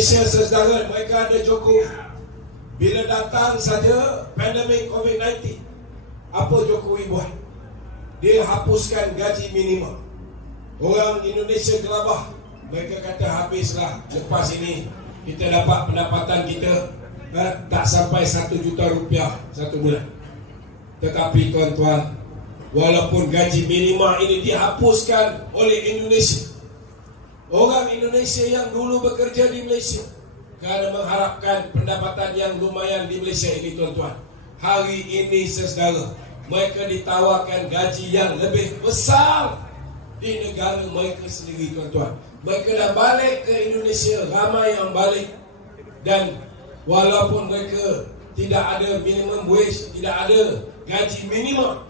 Indonesia saudara, mereka ada Jokowi. Bila datang saja pandemik COVID-19, apa Jokowi buat? Dia hapuskan gaji minimum. Orang Indonesia gelabah. Mereka kata habislah, lepas ini kita dapat pendapatan kita tak sampai 1 juta rupiah satu bulan. Tetapi tuan-tuan, walaupun gaji minimum ini dihapuskan oleh Indonesia, orang Indonesia yang dulu bekerja di Malaysia kerana mengharapkan pendapatan yang lumayan di Malaysia ini tuan-tuan, hari ini saudara, mereka ditawarkan gaji yang lebih besar di negara mereka sendiri tuan-tuan. Mereka dah balik ke Indonesia, ramai yang balik. Dan walaupun mereka tidak ada minimum wage, tidak ada gaji minimum,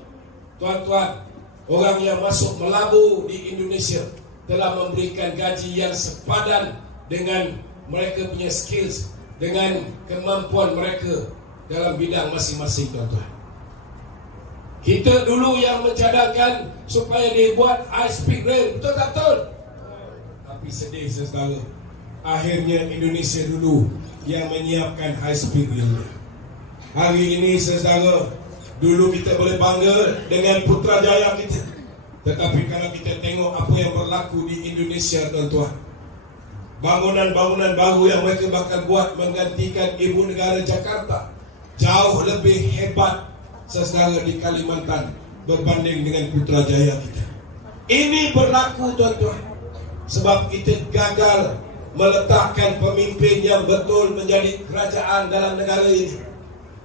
tuan-tuan, orang yang masuk melabur di Indonesia telah memberikan gaji yang sepadan dengan mereka punya skills, dengan kemampuan mereka dalam bidang masing-masing tuan-tuan. Kita dulu yang mencadangkan supaya dibuat high speed rail, betul tak betul? Tapi sedih saudara, akhirnya Indonesia dulu yang menyiapkan high speed rail. Hari ini saudara, dulu kita boleh bangga dengan Putrajaya kita. Tetapi kalau kita tengok apa yang berlaku di Indonesia tuan-tuan, bangunan-bangunan baru yang mereka bakal buat menggantikan ibu negara Jakarta jauh lebih hebat saudara di Kalimantan berbanding dengan Putrajaya kita. Ini berlaku tuan-tuan sebab kita gagal meletakkan pemimpin yang betul menjadi kerajaan dalam negara ini.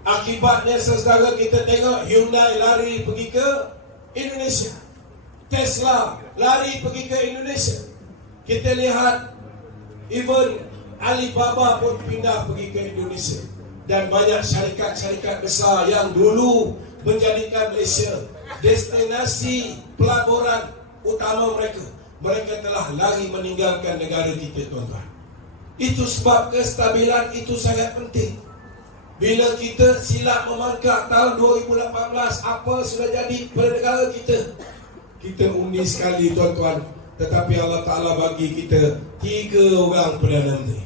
Akibatnya saudara, kita tengok Hyundai lari pergi ke Indonesia, Tesla lari pergi ke Indonesia. Kita lihat even Alibaba pun pindah pergi ke Indonesia. Dan banyak syarikat-syarikat besar yang dulu menjadikan Malaysia destinasi pelaburan utama mereka, mereka telah lari meninggalkan negara kita tuan-tuan. Itu sebab kestabilan itu sangat penting. Bila kita silap memangkak tahun 2018, apa sudah jadi pada negara kita? Kita undi sekali tuan-tuan, tetapi Allah Ta'ala bagi kita 3 orang Perdana Menteri.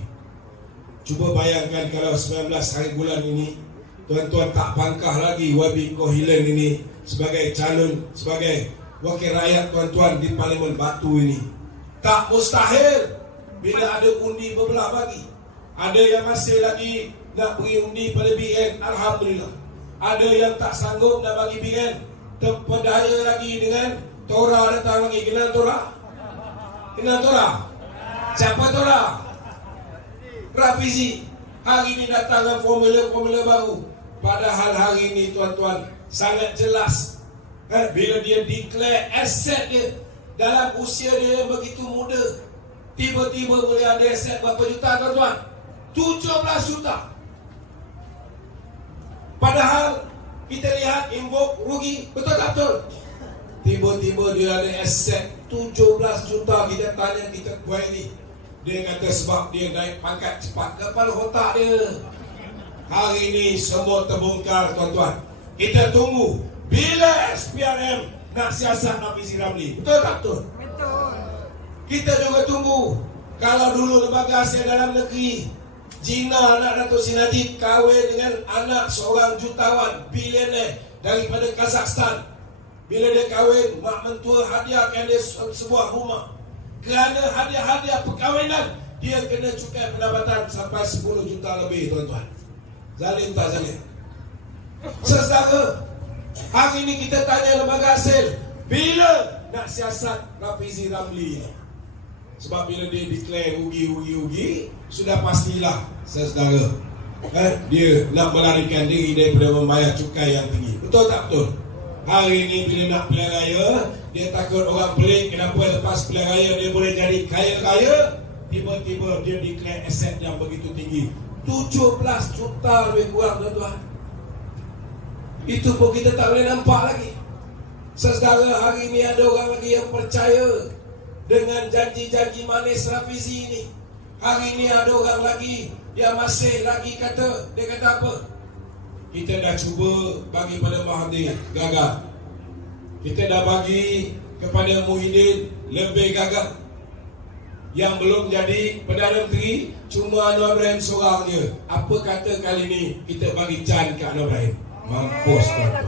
Cuba bayangkan kalau 19 hari bulan ini tuan-tuan tak bangkah lagi Wabi Kohilen ini sebagai calon, sebagai wakil rakyat tuan-tuan di Parlimen Batu ini. Tak mustahil bila ada undi berbelah bagi. Ada yang masih lagi nak beri undi pada BN, alhamdulillah. Ada yang tak sanggup nak bagi BN, terpedaya lagi dengan Tora datang lagi. Kenal Tora? Kenal Tora? Siapa Tora? Rafizi. Hari ini datang dengan formula baru. Padahal hari ini tuan-tuan sangat jelas, bila dia declare aset dia dalam usia dia yang begitu muda, tiba-tiba boleh ada aset berapa juta tuan-tuan? 17 juta. Padahal kita lihat invoke rugi, betul tak betul? Tiba-tiba dia ada aset 17 juta. Kita tanya, kita query, dia kata sebab dia naik pangkat cepat. Kepala otak dia. Hari ini semua terbongkar tuan-tuan. Kita tunggu bila SPRM nak siasat Hafiz Ramli. Betul tak betul? Betul. Kita juga tunggu kalau dulu lembaga Asia Dalam Negeri, Gina anak Datuk Seri Najib kahwin dengan anak seorang jutawan bilioner daripada Kazakhstan. Bila dia kahwin, mak mentua hadiahkan dia sebuah rumah. Kerana hadiah-hadiah perkahwinan, dia kena cukai pendapatan sampai 10 juta lebih tuan-tuan. Zalim tak zalim? Saudara, hari ini kita tanya lembaga hasil, bila nak siasat Rafizi Ramli ini? Sebab bila dia declare rugi, sudah pastilah saudara, dia nak melarikan diri daripada membayar cukai yang tinggi. Betul tak betul? Hari ini bila nak pilihan raya, dia takut orang pelik. Kenapa lepas pilihan raya dia boleh jadi kaya raya, tiba-tiba dia declare aset yang begitu tinggi, 17 juta lebih kurang tuan-tuan. Itu pun kita tak boleh nampak lagi. Saudara, hari ini ada orang lagi yang percaya dengan janji-janji manis Rafizi ini. Hari ini ada orang lagi yang masih lagi kata, dia kata apa? Kita dah cuba bagi pada Mahathir, gagal. Kita dah bagi kepada Muhyiddin, lebih gagal. yang belum jadi Perdana Menteri cuma Anwar Ibrahim seorang je. Apa kata kali ni kita bagi can ke Anwar Ibrahim? Mampus tuan-tuan.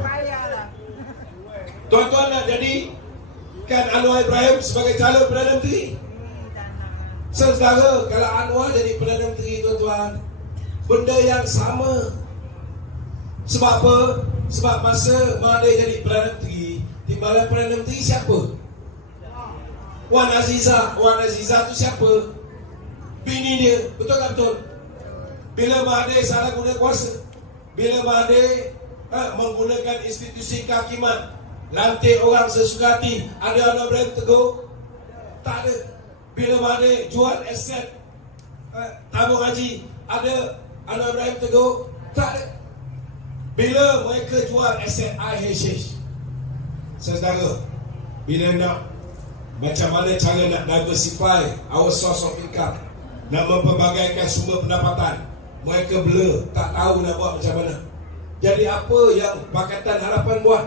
Tuan-tuan nak jadi kan Anwar Ibrahim sebagai calon Perdana Menteri? Saudara, kalau Anwar jadi Perdana Menteri tuan-tuan, benda yang sama. Sebab apa? Sebab masa Mahathir jadi Perdana Menteri, timbalan Perdana Menteri siapa? Wan Azizah. Wan Azizah tu siapa? Bini dia. Betul tak betul? Bila Mahathir salah guna kuasa, bila Mahathir menggunakan institusi kehakiman, lantik orang sesuka hati, ada Anwar Ibrahim tegur? Tak ada. Bila Mahathir jual aset tabung haji, ada Anwar Ibrahim tegur? Tak ada. Bila mereka jual aset IHH, saudara, bila nak macam mana cara nak diversify our source of income, nak mempelbagaikan sumber pendapatan, mereka blur, tak tahu nak buat macam mana. Jadi apa yang Pakatan Harapan buat?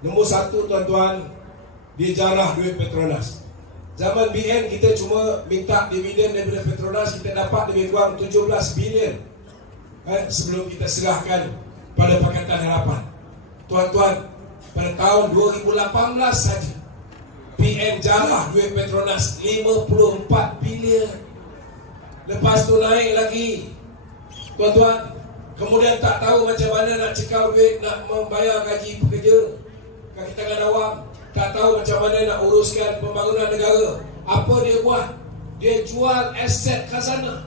Nombor satu tuan-tuan, dia jarah duit Petronas. Zaman BN kita cuma minta dividen daripada Petronas, kita dapat lebih kurang 17 bilion sebelum kita serahkan pada Pakatan Harapan. Tuan-tuan, pada tahun 2018 saja PN jarah duit Petronas 54 bilion. Lepas tu naik lagi tuan-tuan. Kemudian tak tahu macam mana nak cekal duit, nak membayar gaji pekerja, kaki tangan awam. Tak tahu macam mana nak uruskan pembangunan negara. Apa dia buat? Dia jual aset khazanah,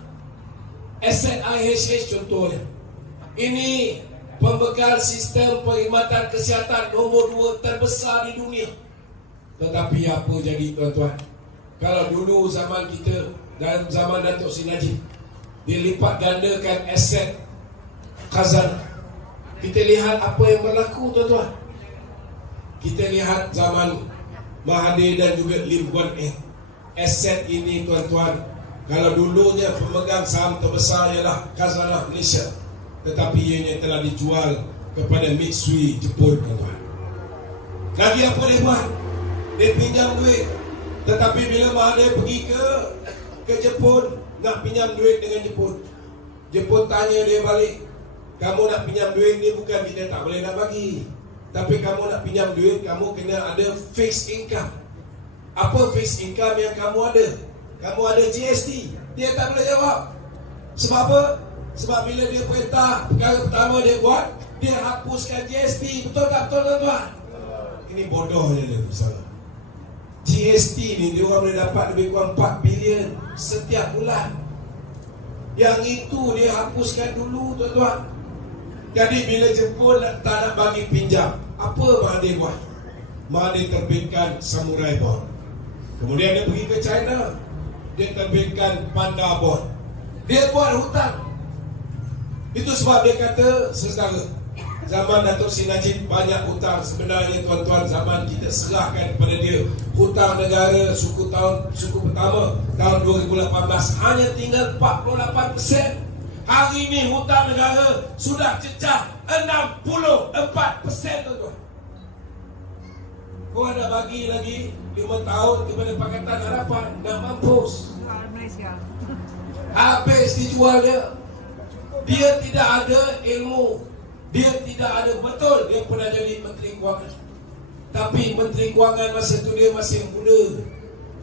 aset IHH contohnya. Ini pembekal sistem perkhidmatan kesihatan nombor 2 terbesar di dunia. Tetapi apa jadi tuan-tuan? Kalau dulu zaman kita, dalam zaman Datuk Seri Najib, dia lipat gandakan aset khazanah. Kita lihat apa yang berlaku tuan-tuan. Kita lihat zaman Mahathir dan juga Lim Guan Eng. Aset ini tuan-tuan, kalau dulunya pemegang saham terbesar ialah Khazanah Malaysia, tetapi ianya telah dijual kepada Mitsui Jepun tuan-tuan. Lagi apa dia buat? Dia pinjam duit. Tetapi bila Mahathir pergi ke Jepun, nak pinjam duit dengan Jepun, Jepun tanya dia balik, kamu nak pinjam duit ni bukan kita tak boleh nak bagi, tapi kamu nak pinjam duit, kamu kena ada fixed income. Apa fixed income yang kamu ada? Kamu ada GST. Dia tak boleh jawab. Sebab apa? Sebab bila dia perintah, perkara pertama dia buat, dia hapuskan GST. Betul tak betul tuan-tuan? Ini bodohnya dia salah. GST ni dia orang boleh dapat lebih kurang 4 bilion setiap bulan. Yang itu dia hapuskan dulu tuan-tuan. Jadi bila Jepun tak nak bagi pinjam, apa Mahathir buat? Mahathir terbitkan Samurai Bond. Kemudian dia pergi ke China, dia terbitkan Panda Bond. Dia buat hutang. Itu sebab dia kata, saudara, zaman Datuk Seri Najib banyak hutang. Sebenarnya tuan-tuan, zaman kita serahkan kepada dia hutang negara suku pertama tahun 2018 hanya tinggal 48%. Hari ini hutang negara sudah cecah 64%, tuan-tuan. Kau ada bagi lagi 5 tahun kepada Pakatan Harapan, dah mampus. Habis dijual dia. Dia tidak ada ilmu, dia tidak ada, betul dia pernah jadi Menteri Kewangan, tapi Menteri Kewangan masa tu dia masih muda,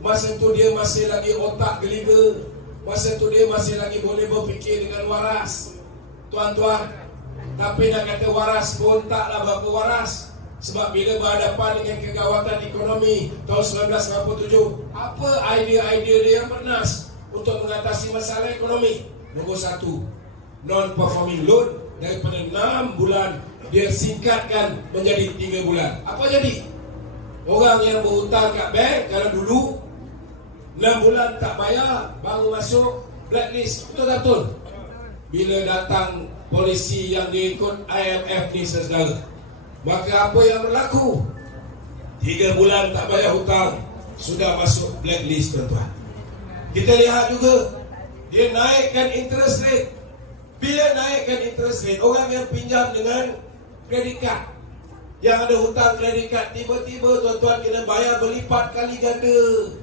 masa tu dia masih lagi otak geliga, masa tu dia masih lagi boleh berfikir dengan waras, tuan-tuan. Tapi nak kata waras pun taklah berapa waras. Sebab bila berhadapan dengan kegawatan ekonomi tahun 1987, apa idea-idea dia yang bernas untuk mengatasi masalah ekonomi? Nombor 1, non-performing loan daripada 6 bulan dia singkatkan menjadi 3 bulan. Apa jadi? Orang yang berhutang kat bank, kalau dulu 6 bulan tak bayar, baru masuk blacklist. Betul tak betul? Bila datang polisi yang diikut IMF ni saudara, maka apa yang berlaku? 3 bulan tak bayar hutang, sudah masuk blacklist tuan-tuan. Kita lihat juga, dia naikkan interest rate. Bila naikkan interest rate, orang yang pinjam dengan kredit kad, yang ada hutang kredit kad, tiba-tiba tuan-tuan kena bayar berlipat kali ganda.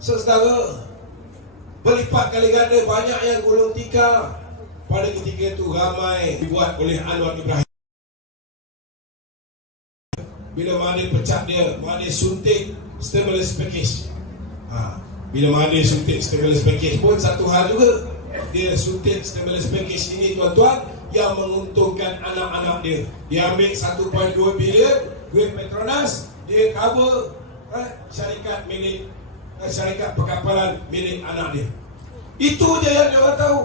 Saudara, berlipat kali ganda banyak yang gulung tikar. Pada ketika itu ramai dibuat oleh Anwar Ibrahim. Bila mana pecat dia, mana suntik stimulus package. Bila mana suntik stimulus package pun satu hal juga. Dia suntik stimulus package ini tuan-tuan yang menguntungkan anak-anak dia. Dia ambil 1.2 bilion duit Petronas, dia cover syarikat milik syarikat perkapalan milik anak dia. Itu je yang dia orang tahu.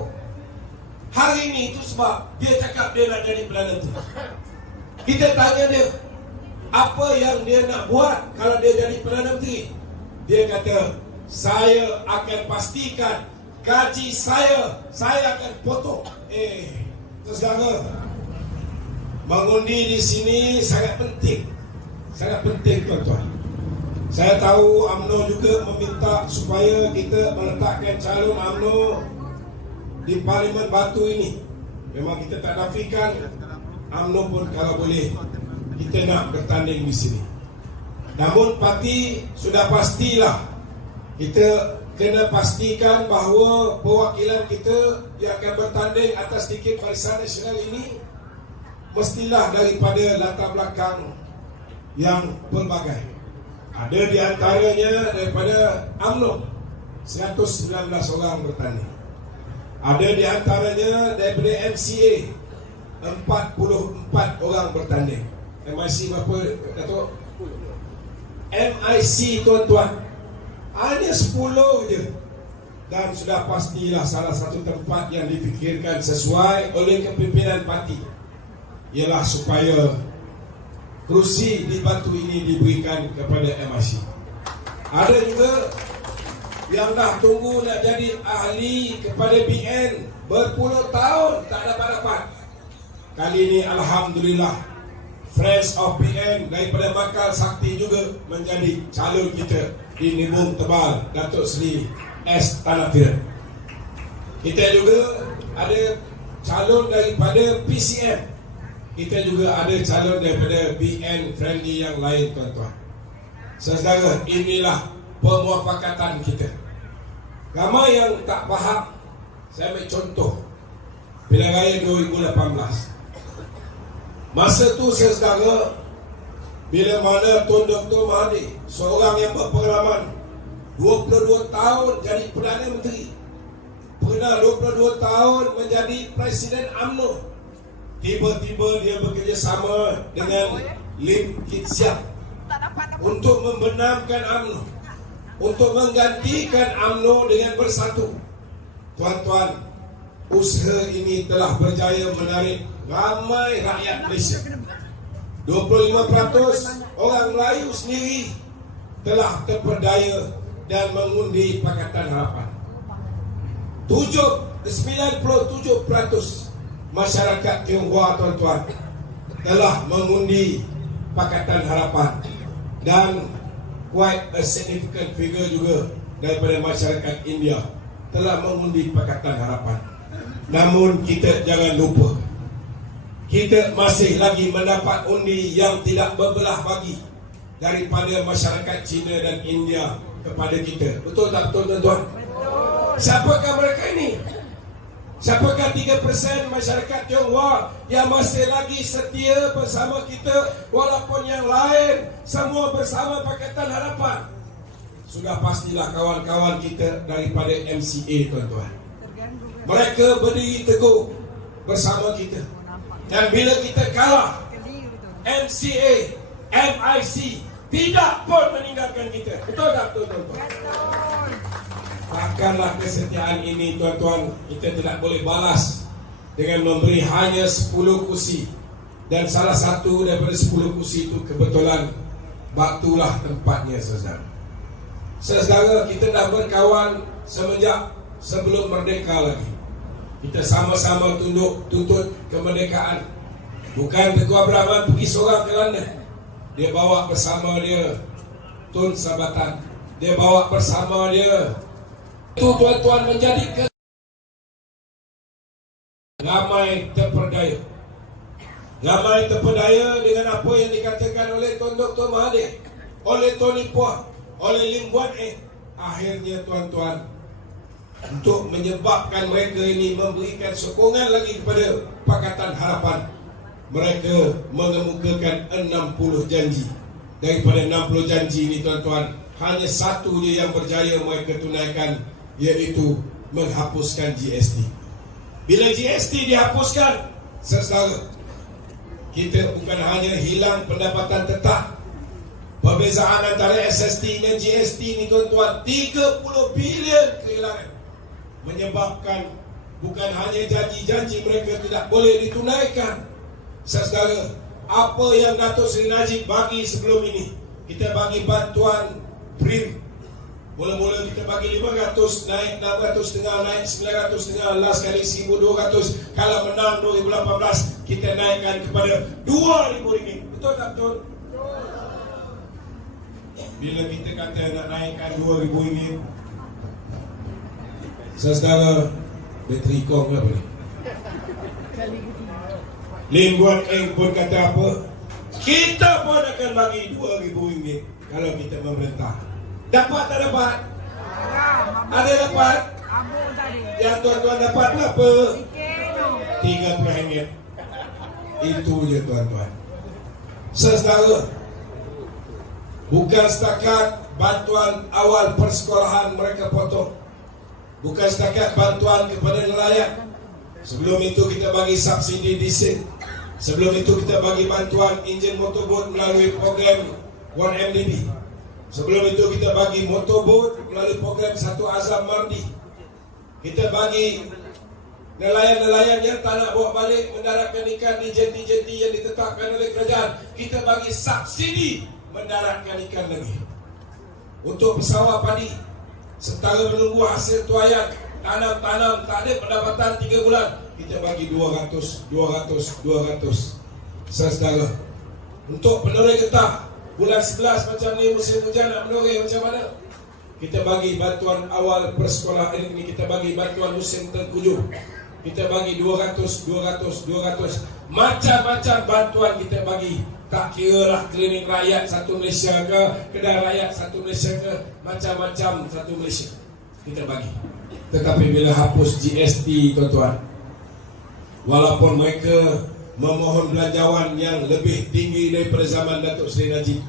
Hari ini itu sebab dia cakap dia nak jadi Perdana Menteri. Kita tanya dia, apa yang dia nak buat kalau dia jadi Perdana Menteri? Dia kata, saya akan pastikan gaji saya akan potong. Saudara, mengundi di sini sangat penting. Sangat penting tuan-tuan. Saya tahu UMNO juga meminta supaya kita meletakkan calon UMNO di Parlimen Batu ini. Memang kita tak nafikan UMNO pun kalau boleh kita nak bertanding di sini. Namun parti sudah pastilah kita kena pastikan bahawa perwakilan kita yang akan bertanding atas tiket Barisan Nasional ini mestilah daripada latar belakang yang pelbagai. Ada di antaranya daripada UMNO 119 orang bertanding. Ada di antaranya daripada MCA 44 orang bertanding. MIC berapa Datuk? MIC tuan-tuan hanya 10 je. Dan sudah pastilah salah satu tempat yang difikirkan sesuai oleh kepimpinan parti ialah supaya kerusi di Batu ini diberikan kepada MIC. Ada juga yang dah tunggu nak jadi ahli kepada BN berpuluh tahun tak dapat. Kali ini alhamdulillah Friends of BN daripada Bakal Sakti juga menjadi calon kita di Nibung Tebal, Datuk Seri S. Tanafir. Kita juga ada calon daripada PCM. Kita juga ada calon daripada BN friendly yang lain tuan-tuan. Saudara, inilah pemuafakatan kita. Ramai yang tak faham. Saya ambil contoh Pilihan Raya 2018. Masa tu saudara, bila mana Tun Dr. Mahathir, seorang yang berpengalaman 22 tahun jadi Perdana Menteri, pernah 22 tahun menjadi Presiden UMNO, tiba-tiba dia bekerjasama dengan Lim Kit Siap untuk membenamkan UMNO, untuk menggantikan UMNO dengan bersatu. Tuan-tuan, usaha ini telah berjaya menarik ramai rakyat Malaysia. 25% orang Melayu sendiri telah terperdaya dan mengundi Pakatan Harapan. 97% masyarakat Tionghoa tuan-tuan telah mengundi Pakatan Harapan, dan quite a significant figure juga daripada masyarakat India telah mengundi Pakatan Harapan. Namun kita jangan lupa, kita masih lagi mendapat undi yang tidak berbelah bagi daripada masyarakat China dan India kepada kita. Betul tak betul tuan-tuan? Siapakah mereka ini? Siapakah 3% masyarakat Tionghoa yang masih lagi setia bersama kita walaupun yang lain semua bersama Pakatan Harapan? Sudah pastilah kawan-kawan kita daripada MCA tuan-tuan. Mereka berdiri teguh bersama kita. Dan bila kita kalah, MCA, MIC tidak pun meninggalkan kita. Betul tak betul tuan-tuan? Takkanlah kesetiaan ini tuan-tuan kita tidak boleh balas dengan memberi hanya 10 kursi. Dan salah satu daripada 10 kursi itu kebetulan Batulah tempatnya saudara. Saudara, kita dah berkawan semenjak sebelum merdeka lagi. Kita sama-sama tuntut kemerdekaan. Bukan Tengku Abdul pergi seorang ke London. Dia bawa bersama dia Tun Sabatan. Dia bawa bersama dia. Itu tuan-tuan menjadi ramai terperdaya. Ramai terperdaya dengan apa yang dikatakan oleh Tun Dr. Mahathir, oleh Tony Puah, oleh Lim Guan Eng. Akhirnya tuan-tuan, untuk menyebabkan mereka ini memberikan sokongan lagi kepada Pakatan Harapan. Mereka mengemukakan 60 janji. Daripada 60 janji ini tuan-tuan, hanya satu je yang berjaya mereka tunaikan, iaitu menghapuskan GST. Bila GST dihapuskan, saudara, kita bukan hanya hilang pendapatan tetap. Perbezaan antara SST dan GST ni tuan-tuan, 30 bilion kehilangan. Menyebabkan bukan hanya janji-janji mereka tidak boleh ditunaikan. Saudara, apa yang Datuk Seri Najib bagi sebelum ini, kita bagi bantuan PRIM. Mula-mula kita bagi 500, naik 600 setengah, naik 900 setengah, last kali 1,200. Kalau menang 2018, kita naikkan kepada RM2,000. Betul tak betul? Bila kita kata nak naikkan RM2,000, saudara, bateri kong apa ni? Lim Buan Eng pun kata apa? Kita pun akan bagi RM2,000 kalau kita memerintah. Dapat tak dapat? Ada dapat? Yang tuan-tuan dapat berapa? RM30. Itu je tuan-tuan. Saudara, bukan setakat bantuan awal persekolahan mereka potong, bukan setakat bantuan kepada nelayan. Sebelum itu kita bagi subsidi diesel. Sebelum itu kita bagi bantuan enjin motorbot melalui program 1MDB. Sebelum itu kita bagi motorbot melalui program Satu Azam Mardi. Kita bagi nelayan-nelayan yang tak nak bawa balik mendaratkan ikan di jeti-jeti yang ditetapkan oleh kerajaan, kita bagi subsidi mendaratkan ikan lagi. Untuk pesawat padi, setara menunggu hasil tuaian, tanam-tanam tak ada pendapatan 3 bulan, kita bagi 200. Saudara, untuk penoreh getah bulan 11 macam ni, musim hujan nak menoreh macam mana? Kita bagi bantuan awal persekolahan ini, kita bagi bantuan musim tengkujuh, kita bagi 200. Macam-macam bantuan kita bagi. Tak kira lah klinik rakyat satu Malaysia ke, kedai rakyat satu Malaysia ke, macam-macam satu Malaysia kita bagi. Tetapi bila hapus GST tuan-tuan, walaupun mereka memohon belanjawan yang lebih tinggi daripada zaman Datuk Seri Najib,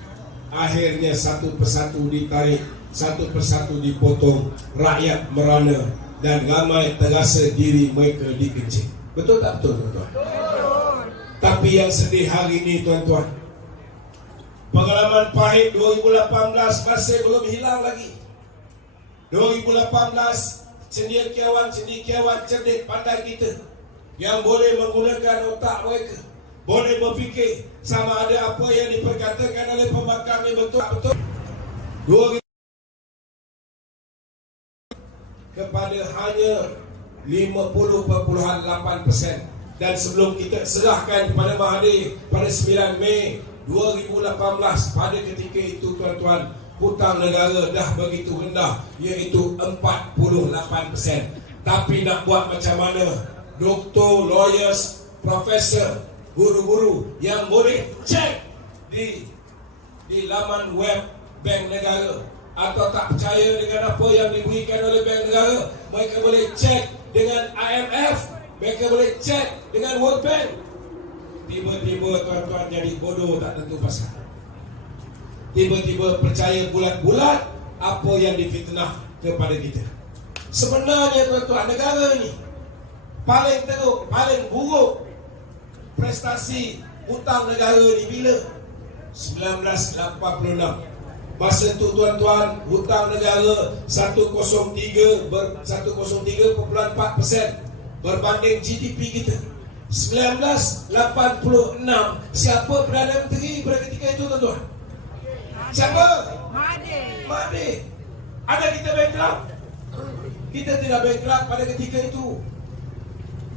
akhirnya satu persatu ditarik, satu persatu dipotong, rakyat merana dan ramai terasa diri mereka dikencing. Betul tak betul tuan-tuan? Tapi yang sedih hari ini tuan-tuan, pengalaman pahit 2018 masih belum hilang lagi. 2018 cendekiawan cerdik pandai kita yang boleh menggunakan otak mereka, boleh berfikir sama ada apa yang diperkatakan oleh pembangkang ini betul-betul. 2000 kepada hanya 50.8%. Dan sebelum kita serahkan kepada Mahathir pada 9 Mei 2018, pada ketika itu tuan-tuan, hutang negara dah begitu rendah, iaitu 48%. Tapi nak buat macam mana? Doktor, lawyers, profesor, guru-guru yang boleh cek di laman web Bank Negara, atau tak percaya dengan apa yang diberikan oleh Bank Negara, mereka boleh cek dengan IMF, mereka boleh cek dengan World Bank. Tiba-tiba tuan-tuan jadi bodoh tak tentu pasal. Tiba-tiba percaya bulat-bulat apa yang difitnah kepada kita. Sebenarnya tuan-tuan, negara ni paling teruk, paling buruk prestasi hutang negara ni bila? 1986. Masa tu tuan-tuan, hutang negara 103.4% berbanding GDP kita. 1986, siapa Perdana Menteri pada ketika itu tuan-tuan? Siapa? Mahathir. Ada kita bankrupt? Kita tidak bankrupt pada ketika itu.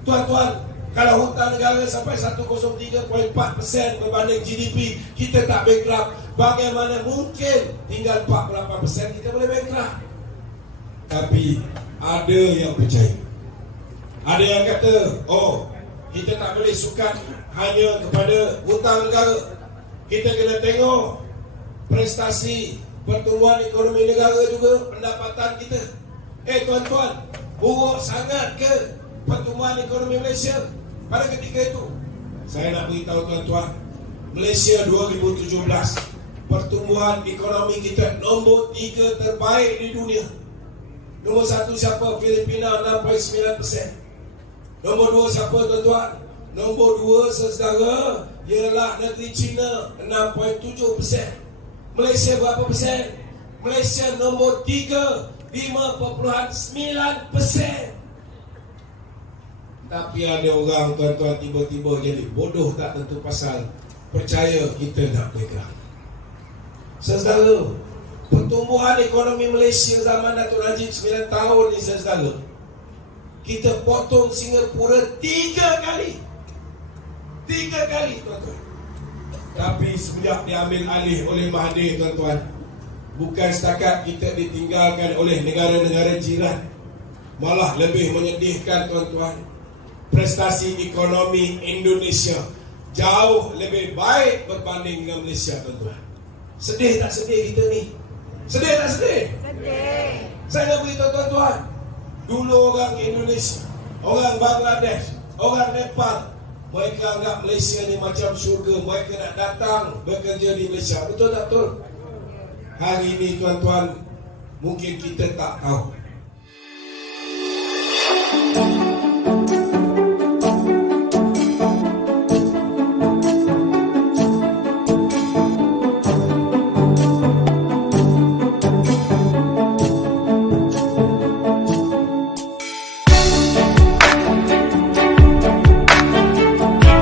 Tuan-tuan, kalau hutang negara sampai 103.4% berbanding GDP, kita tak bankrupt. Bagaimana mungkin tinggal 48% kita boleh bankrupt? Tapi ada yang percaya. Ada yang kata, oh, kita tak boleh sukat hanya kepada hutang negara. Kita kena tengok prestasi pertumbuhan ekonomi negara juga, pendapatan kita. Tuan-tuan, buruk sangat ke pertumbuhan ekonomi Malaysia pada ketika itu? Saya nak beritahu tuan-tuan, Malaysia 2017 pertumbuhan ekonomi kita nombor 3 terbaik di dunia. Nombor 1 siapa? Filipina 6.9%. Nombor 2 siapa tuan-tuan? Nombor 2 saudara ialah negeri China 6.7%. Malaysia berapa persen? Malaysia nombor 3 5.9%. Tapi ada orang tuan-tuan tiba-tiba jadi bodoh tak tentu pasal, percaya kita nak pegang. Saudara, pertumbuhan ekonomi Malaysia zaman Datuk Najib 9 tahun ni saudara, kita potong Singapura 3 kali. 3 kali tuan-tuan. Tapi sejak diambil alih oleh Mahathir tuan-tuan, bukan setakat kita ditinggalkan oleh negara-negara jiran, malah lebih menyedihkan tuan-tuan, prestasi ekonomi Indonesia jauh lebih baik berbanding dengan Malaysia tuan-tuan. Sedih tak sedih kita ni? Sedih tak sedih? Sedih. Saya nak beritahu tuan-tuan, dulu orang Indonesia, orang Bangladesh, orang Nepal, mereka anggap Malaysia ni macam syurga. Mereka nak datang bekerja di Malaysia. Betul tak betul? Hari ini tuan-tuan, mungkin kita tak tahu.